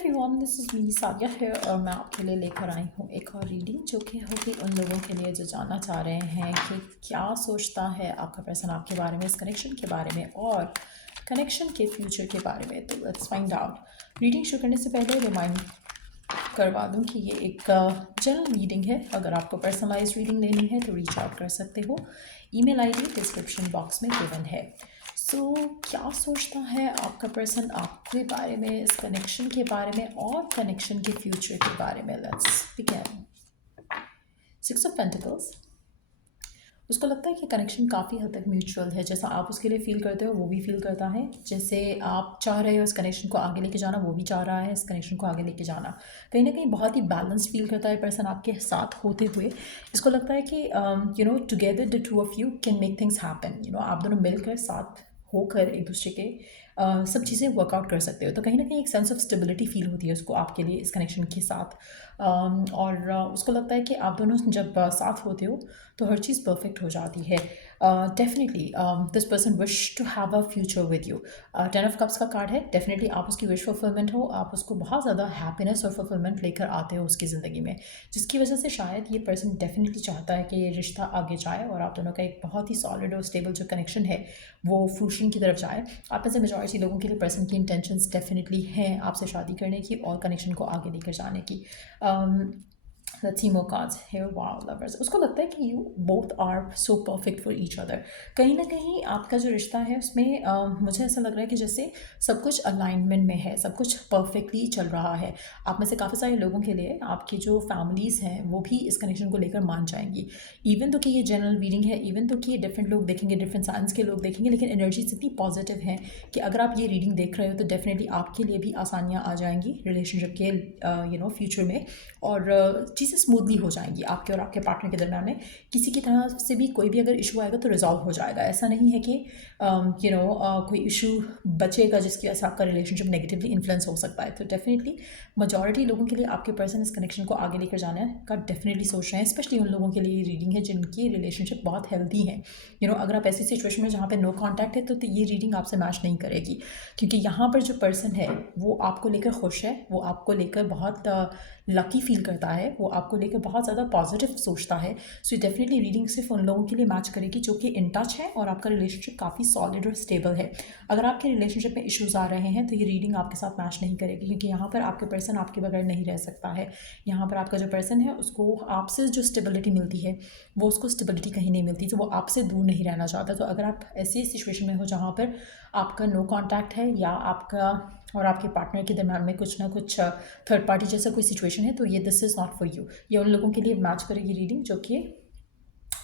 Everyone, this is me Sadia है और मैं आपके लिए लेकर आई हूँ एक और रीडिंग जो कि होगी उन लोगों के लिए जो जानना चाह रहे हैं कि क्या सोचता है आपका पर्सन आपके बारे में, इस कनेक्शन के बारे में और कनेक्शन के फ्यूचर के बारे में। तो लेट्स फाइंड आउट। रीडिंग शुरू करने से पहले रिमाइंड करवा दूँ कि ये एक जनरल रीडिंग है। अगर आपको पर्सनलाइज रीडिंग लेनी है तो रीच आउट कर सकते हो। ईमेल आईडी डिस्क्रिप्शन बॉक्स में गिवन है। सो क्या सोचता है आपका पर्सन आपके बारे में, इस कनेक्शन के बारे में और कनेक्शन के फ्यूचर के बारे में। Let's begin. 6 of pentacles. उसको लगता है कि कनेक्शन काफ़ी हद तक म्यूचुअल है। जैसा आप उसके लिए फ़ील करते हो वो भी फ़ील करता है। जैसे आप चाह रहे हो इस कनेक्शन को आगे लेके जाना, वो भी चाह रहा है इस कनेक्शन को आगे लेके जाना। कहीं ना कहीं बहुत ही बैलेंस्ड फील करता है पर्सन आपके साथ होते हुए। इसको लगता है कि together the two of you can make things happen. आप दोनों मिलकर साथ होकर एक दूसरे के सब चीज़ें वर्कआउट कर सकते हो। तो कहीं ना कहीं एक सेंस ऑफ स्टेबिलिटी फील होती है उसको आपके लिए इस कनेक्शन के साथ। और उसको लगता है कि आप दोनों जब साथ होते हो तो हर चीज़ परफेक्ट हो जाती है। Definitely this person wish to have a future with you. 10 of cups का कार्ड है। डेफिनेटली आप उसकी विश फुलफिलमेंट हो, आप उसको बहुत ज़्यादा हैप्पीनेस और फुलफिलमेंट लेकर आते हो उसकी ज़िंदगी में, जिसकी वजह से शायद ये पर्सन डेफिनेटली चाहता है कि ये रिश्ता आगे जाए और आप दोनों का एक बहुत ही सॉलिड और स्टेबल जो कनेक्शन है वो फ्रूशन की तरफ जाए। आप में से मेजॉरिटी लोगों के लिए पर्सन की इंटेंशंस डेफिनेटली हैं आपसे शादी करने की और कनेक्शन को आगे लेकर जाने की। Let's see more cards here. Wow, lovers. उसको लगता है कि you both are so perfect for each other. कहीं ना कहीं आपका जो रिश्ता है उसमें मुझे ऐसा लग रहा है कि जैसे सब कुछ अलाइनमेंट में है, सब कुछ परफेक्टली चल रहा है। आप में से काफ़ी सारे लोगों के लिए आपकी जो फैमिलीज़ हैं वो भी इस कनेक्शन को लेकर मान जाएंगी। इवन तो कि ये जनरल रीडिंग है, इवन तो कि ये डिफरेंट लोग देखेंगे, डिफरेंट साइंस के लोग देखेंगे, लेकिन एनर्जीज इतनी पॉजिटिव हैं कि अगर आप ये रीडिंग देख रहे हो तो डेफिनेटली आपके लिए भी आसानियाँ आ जाएंगी रिलेशनशिप के फ्यूचर में, और चीज़ें स्मूथली हो जाएंगी आपके और आपके पार्टनर के दरम्यान में। किसी की तरह से भी कोई भी अगर इशू आएगा तो रिजॉल्व हो जाएगा। ऐसा नहीं है कि कोई इशू बचेगा जिसकी वजह से आपका रिलेशनशिप नेगेटिवली इन्फ्लुएंस हो सकता है। तो डेफिनेटली मेजॉरिटी लोगों के लिए आपके पर्सन इस कनेक्शन को आगे लेकर जाने का डेफिनेटली सोच रहे हैं। स्पेशली उन लोगों के लिए ये रीडिंग है जिनकी रिलेशनशिप बहुत हेल्दी है। अगर आप ऐसी सिचुएशन में जहाँ पे नो कॉन्टैक्ट है तो ये रीडिंग आपसे मैच नहीं करेगी, क्योंकि यहाँ पर जो पर्सन है वो आपको लेकर खुश है, वो आपको लेकर बहुत लकी फील करता है, वो आपको लेकर बहुत ज़्यादा पॉजिटिव सोचता है। सो डेफिनेटली रीडिंग सिर्फ उन लोगों के लिए मैच करेगी जो कि इन टच है और आपका रिलेशनशिप काफ़ी सॉलिड और स्टेबल है। अगर आपके रिलेशनशिप में इश्यूज़ आ रहे हैं तो ये रीडिंग आपके साथ मैच नहीं करेगी, क्योंकि यहाँ पर आपके पर्सन आपके बगैर नहीं रह सकता है। यहाँ पर आपका जो पर्सन है उसको आपसे जो स्टेबिलिटी मिलती है वो उसको स्टेबिलिटी कहीं नहीं मिलती, तो वो आपसे दूर नहीं रहना चाहता। तो अगर आप ऐसी सिचुएशन में हो जहाँ पर आपका नो कॉन्टैक्ट है या आपका और आपके पार्टनर के दरम्यान में कुछ ना कुछ थर्ड पार्टी जैसा कोई सिचुएशन है, तो ये this is not for you. ये उन लोगों के लिए मैच करेगी रीडिंग जो कि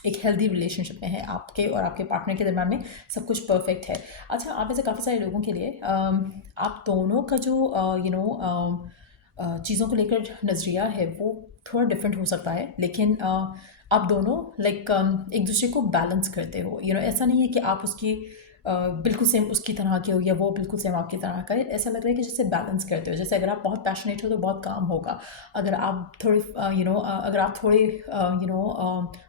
एक हेल्दी रिलेशनशिप में है, आपके और आपके पार्टनर के दरम्यान में सब कुछ परफेक्ट है। अच्छा, आप ऐसे काफ़ी सारे लोगों के लिए आप दोनों का जो चीज़ों को लेकर नज़रिया है वो थोड़ा डिफरेंट हो सकता है, लेकिन आप दोनों एक दूसरे को बैलेंस करते हो। ऐसा नहीं है कि आप उसकी बिल्कुल सेम उसकी तरह के हो या वो बिल्कुल सेम आपकी तरह का है। ऐसा लग रहा है कि जैसे बैलेंस करते हो। जैसे अगर आप बहुत पैशनेट हो तो बहुत काम होगा, अगर आप थोड़े अगर आप थोड़े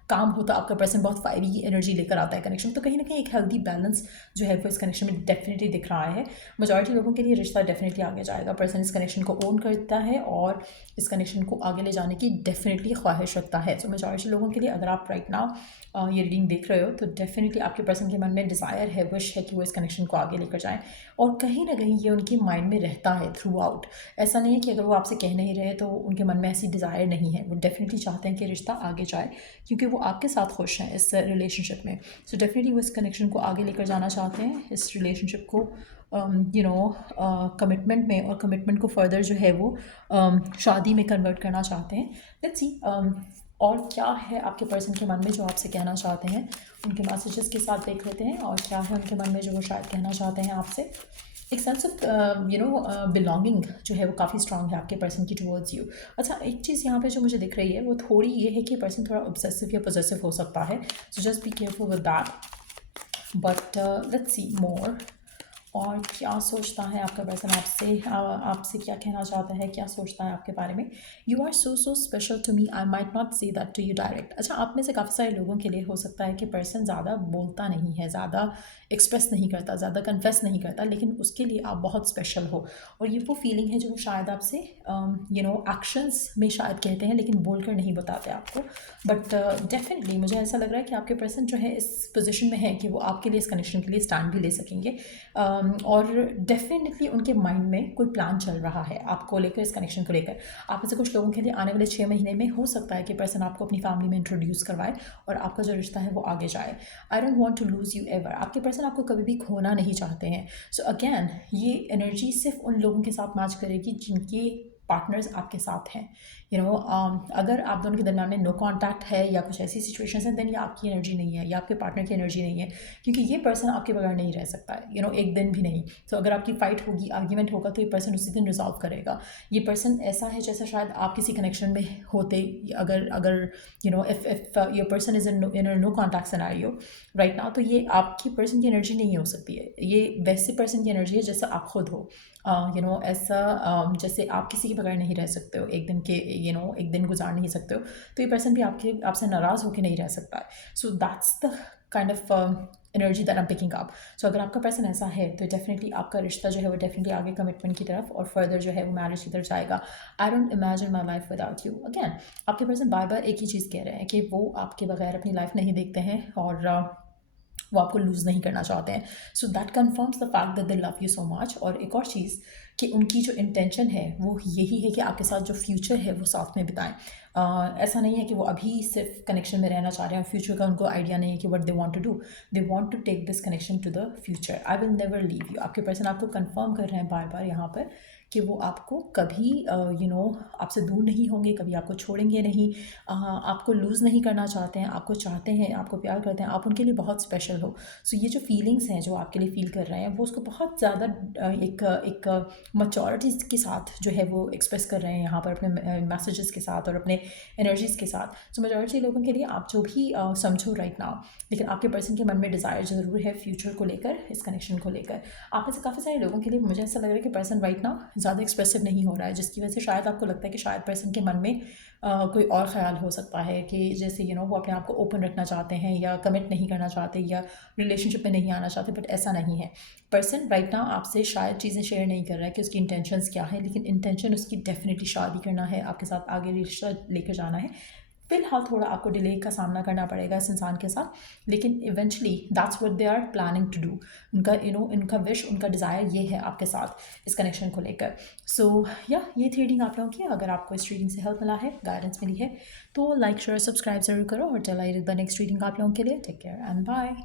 काम हो तो आपका पर्सन बहुत फायरी एनर्जी लेकर आता है कनेक्शन। तो कहीं ना कहीं एक हेल्दी बैलेंस जो है वो इस कनेक्शन में डेफिनेटली दिख रहा है। मेजॉरिटी लोगों के लिए रिश्ता डेफिनेटली आगे जाएगा। पर्सन इस कनेक्शन को ओन करता है और इस कनेक्शन को आगे ले जाने की डेफिनेटली ख्वाहिश रखता है। सो मेजॉरिटी लोगों के लिए अगर आप राइट नाउ ये रीडिंग देख रहे हो तो डेफिनेटली आपके पर्सन के मन में डिज़ायर है, विश है कि वो इस कनेक्शन को आगे लेकर जाएं, और कहीं ना कहीं ये उनके माइंड में रहता है थ्रू आउट। ऐसा नहीं है कि अगर वो आपसे कह नहीं रहे तो उनके मन में ऐसी डिज़ायर नहीं है। वो डेफिनेटली चाहते हैं कि रिश्ता आगे जाए, क्योंकि वो आपके साथ खुश हैं इस रिलेशनशिप में। सो डेफिनेटली वो इस कनेक्शन को आगे लेकर जाना चाहते हैं, इस रिलेशनशिप को कमिटमेंट में, और कमिटमेंट को फर्दर जो है वो शादी में कन्वर्ट करना चाहते हैं। लेट्स सी और क्या है आपके पर्सन के मन में जो आपसे कहना चाहते हैं। उनके मैसेजेस के साथ देख लेते हैं और क्या है उनके मन में जो वो शायद कहना चाहते हैं आपसे। एक सेंस ऑफ बिलोंगिंग जो है वो काफ़ी स्ट्रांग है आपके पर्सन की टुवर्ड्स यू। अच्छा, एक चीज़ यहाँ पे जो मुझे दिख रही है वो थोड़ी ये है कि पर्सन थोड़ा ऑब्सेसिव या पॉसेसिव हो सकता है। So just be careful with that. But let's see more और क्या सोचता है आपका पर्सन आपसे, आपसे क्या कहना चाहता है, क्या सोचता है आपके बारे में। You are so special to me, I might not say that to you direct. अच्छा, आप में से काफ़ी सारे लोगों के लिए हो सकता है कि पर्सन ज़्यादा बोलता नहीं है, ज़्यादा एक्सप्रेस नहीं करता, ज़्यादा कन्फेस नहीं करता, लेकिन उसके लिए आप बहुत स्पेशल हो। और ये वो फीलिंग है जो वो शायद आपसे एक्शंस में शायद कहते हैं, लेकिन बोल कर नहीं बताते आपको। बट डेफिनेटली मुझे ऐसा लग रहा है कि आपके पर्सन जो है इस पोजीशन में है कि वो आपके लिए, इस कनेक्शन के लिए स्टैंड भी ले सकेंगे। और डेफिनेटली उनके माइंड में कोई प्लान चल रहा है आपको लेकर, इस कनेक्शन को लेकर। आप में से कुछ लोगों के लिए आने वाले 6 महीने में हो सकता है कि पर्सन आपको अपनी फैमिली में इंट्रोड्यूस करवाए और आपका जो रिश्ता है वो आगे जाए। I don't want to lose you ever. आपके पर्सन आपको कभी भी खोना नहीं चाहते हैं। सो अगेन ये एनर्जी सिर्फ उन लोगों के साथ मैच करेगी जिनके पार्टनर्स आपके साथ हैं। अगर आप दोनों के दरम्यान में नो कांटेक्ट है या कुछ ऐसी सिचुएशंस हैं, देन ये आपकी एनर्जी नहीं है या आपके पार्टनर की एनर्जी नहीं है, क्योंकि ये पर्सन आपके बगैर नहीं रह सकता है, एक दिन भी नहीं। तो अगर आपकी फाइट होगी, आर्ग्यूमेंट होगा, तो ये पर्सन उसी दिन रिजॉल्व करेगा। ये पर्सन ऐसा है जैसा शायद आप किसी कनेक्शन में होते, अगर अगर if your person is in no contact scenario right now, तो ये आपकी पर्सन की एनर्जी नहीं हो सकती है। ये वैसे पर्सन की एनर्जी है जैसा आप खुद हो। ऐसा जैसे आप किसी के बगैर नहीं रह सकते हो, एक दिन के एक दिन गुजार नहीं सकते हो, तो ये पर्सन भी आपसे नाराज़ होकर नहीं रह सकता है। So that's the kind of energy that I am picking up. So अगर आपका पर्सन ऐसा है तो डेफिनेटली आपका रिश्ता जो है वो डेफिनेटली आगे कमिटमेंट की तरफ और फर्दर जो है वो मैरिज की तरफ जाएगा। I don't imagine my life without you. Again आपके पर्सन बार बार एक ही चीज़ कह रहे हैं कि वो आपके बगैर अपनी लाइफ नहीं देखते हैं और वो आपको लूज़ नहीं करना चाहते हैं। So that confirms the fact that they love you so much. और एक और चीज़ कि उनकी जो इंटेंशन है वो यही है कि आपके साथ जो फ्यूचर है वो साथ में बिताएं। ऐसा नहीं है कि वो अभी सिर्फ कनेक्शन में रहना चाह रहे हैं और फ्यूचर का उनको आइडिया नहीं है कि what they want to do. They want to take this connection to the future. I will never leave you. आपके पर्सन आपको कंफर्म कर रहे हैं बार बार यहाँ पर कि वो आपको कभी आपसे दूर नहीं होंगे, कभी आपको छोड़ेंगे नहीं, आपको लूज़ नहीं करना चाहते हैं, आपको चाहते हैं, आपको प्यार करते हैं, आप उनके लिए बहुत स्पेशल हो। सो ये जो फीलिंग्स हैं जो आपके लिए फील कर रहे हैं वो उसको बहुत ज़्यादा एक मैच्योरिटी के साथ जो है वो एक्सप्रेस कर रहे हैं यहाँ पर अपने मैसेजेस के साथ और अपने एनर्जीज़ के साथ। सो मेजॉरिटी लोगों के लिए आप जो भी समझो राइट नाउ, लेकिन आपके पर्सन के मन में डिज़ायर ज़रूर है फ्यूचर को लेकर, इस कनेक्शन को लेकर। आप में से काफ़ी सारे लोगों के लिए मुझे ऐसा लग रहा है कि पर्सन राइट नाउ ज़्यादा एक्सप्रेसिव नहीं हो रहा है, जिसकी वजह से शायद आपको लगता है कि शायद पर्सन के मन में कोई और ख्याल हो सकता है कि जैसे वो अपने आप को ओपन रखना चाहते हैं या कमिट नहीं करना चाहते या रिलेशनशिप में नहीं आना चाहते। बट ऐसा नहीं है। पर्सन राइट नाउ आपसे शायद चीज़ें शेयर नहीं कर रहा है कि उसकी इंटेंशंस क्या है, लेकिन इंटेंशन उसकी डेफिनेटली शादी करना है, आपके साथ आगे रिश्ता लेकर जाना है। फिलहाल थोड़ा आपको डिले का सामना करना पड़ेगा इस इंसान के साथ, लेकिन eventually that's what they are planning to do. उनका उनका विश, उनका डिज़ायर ये है आपके साथ इस कनेक्शन को लेकर। सो ये थी रीडिंग आप लोगों की। अगर आपको इस रीडिंग से हेल्प मिला है, गाइडेंस मिली है, तो लाइक शेयर सब्सक्राइब जरूर करो और tell I the next reading आप लोगों के लिए। Take care and bye.